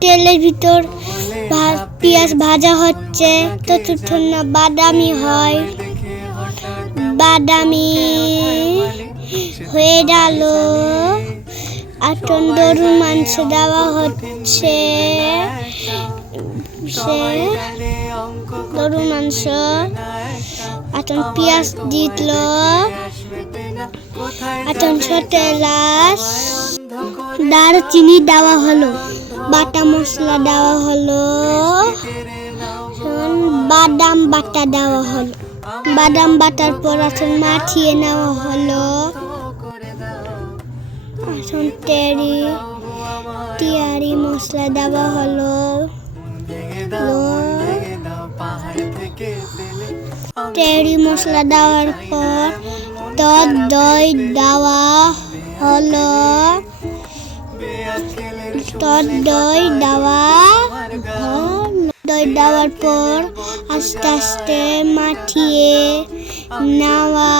তেলের ভিতর পেঁয়াজ ভাজা হচ্ছে ততক্ষণ না বাদামি হয়। বাদামি হয়ে গেল, এখন গরুর মাংস দেওয়া হচ্ছে। গরুর মাংস এখন পেঁয়াজ দিল, এখন ছোট এলাচ দারচিনি দেওয়া হলো, বাটা মশলা দেওয়া হলো, বাদাম বাটা দেওয়া হলো। বাদাম বাটার পর এখন মাখিয়ে নেওয়া হলো। এখন তিয়ারি মশলা দেওয়া হলো। তিয়ারি মশলা দেওয়ার পর টক দই দেওয়া হলো। টক দই দেওয়ার পর আস্তে আস্তে মাখিয়ে নেওয়া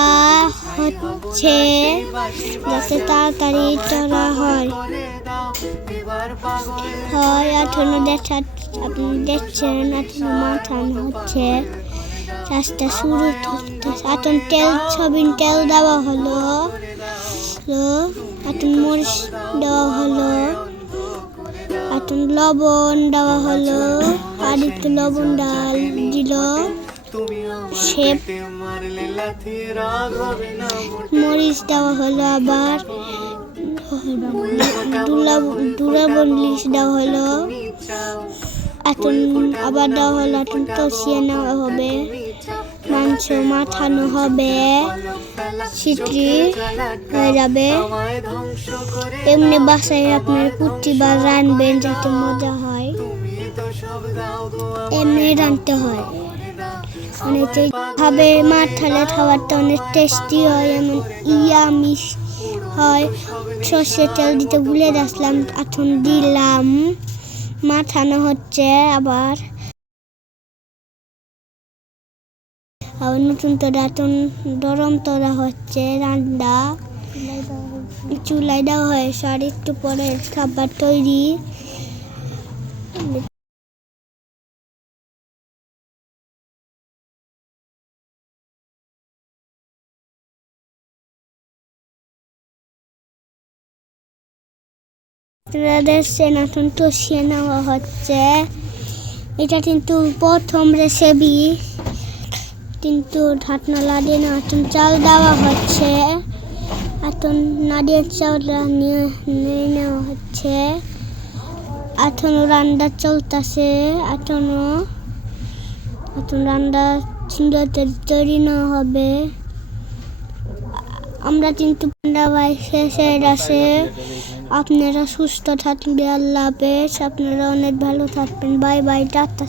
হচ্ছে যাতে তাড়াতাড়ি চড়া হয়। এখনো আপনি দেখছেন এখনো মাখানো হচ্ছে, কাজটা শুরু হচ্ছে। এখন সয়াবিন তেল দেওয়া হলো, এখন মরিচ দেওয়া হলো, এখন লবণ দেওয়া হলো, আর একটু লবণ দিল। মরিচ দেওয়া হলো, আবার দুরা মরিচ দেওয়া হলো, এখন আবার দেওয়া হলো। এখন কষিয়ে নেওয়া হবে, মাংস মাখানো হবে, সিটি হয়ে যাবে। এমনি বাসায় আপনার কুটি বা রানবেন যাতে মজা হয়, এমনি রানতে হয়। ভাবে মাখালে খাবারটা অনেক টেস্টি হয়, এমন ইয়ামি হয়। সর্ষের তেল দিতে ভুলে যাচ্ছিলাম, এখন দিলাম। মাখানো হচ্ছে, আবার নতুন তোরা এখন গরম তোরা হচ্ছে, রান্না চুলায় দেওয়া হয়েছে। আর একটু পরে খাবার তৈরি। দেখছেন এখন কষিয়ে নেওয়া হচ্ছে। এটা কিন্তু প্রথম রেসিপি, কিন্তু ঢাকনা লাগিয়ে না এখন চাল দেওয়া হচ্ছে। এখন নারিয়েল চাউলটা নিয়ে নেওয়া হচ্ছে। এখনো রান্না চলতেছে, এখন রান্না সুন্দর তৈরি নেওয়া হবে। আমরা কিন্তু ভাই শেষ হয়ে গেছে। আপনারা সুস্থ থাকবে, আল্লাহ হাফেজ। আপনারা অনেক ভালো থাকবেন, বাই বাই, টাটা।